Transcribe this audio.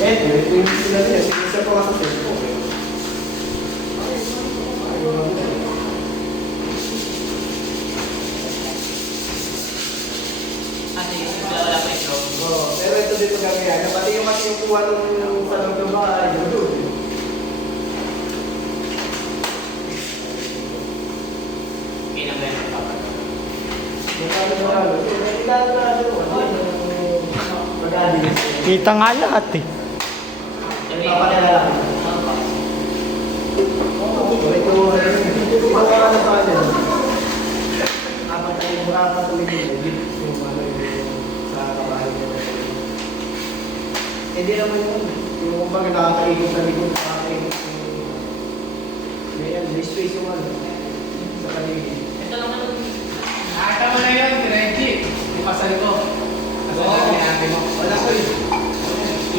ito yung sila niya. Siya pa nga sa Facebook. Ano yung wala pa ito? Oo, pero ito dito gagawin. Pati yung mas yung kuha nung sa loob ng bahay, yun doon. Kinagayon ng papa. Kita nga lahat eh. Hindi naman yun. Yung kumbaga nakakaikot sa likod, nakakaikot may space yung ano sa paligid. Ito naman yung... Nakita mo na yun, Reggie. Yung pasal ko. Pasal na ni ate mo. Wala ko eh.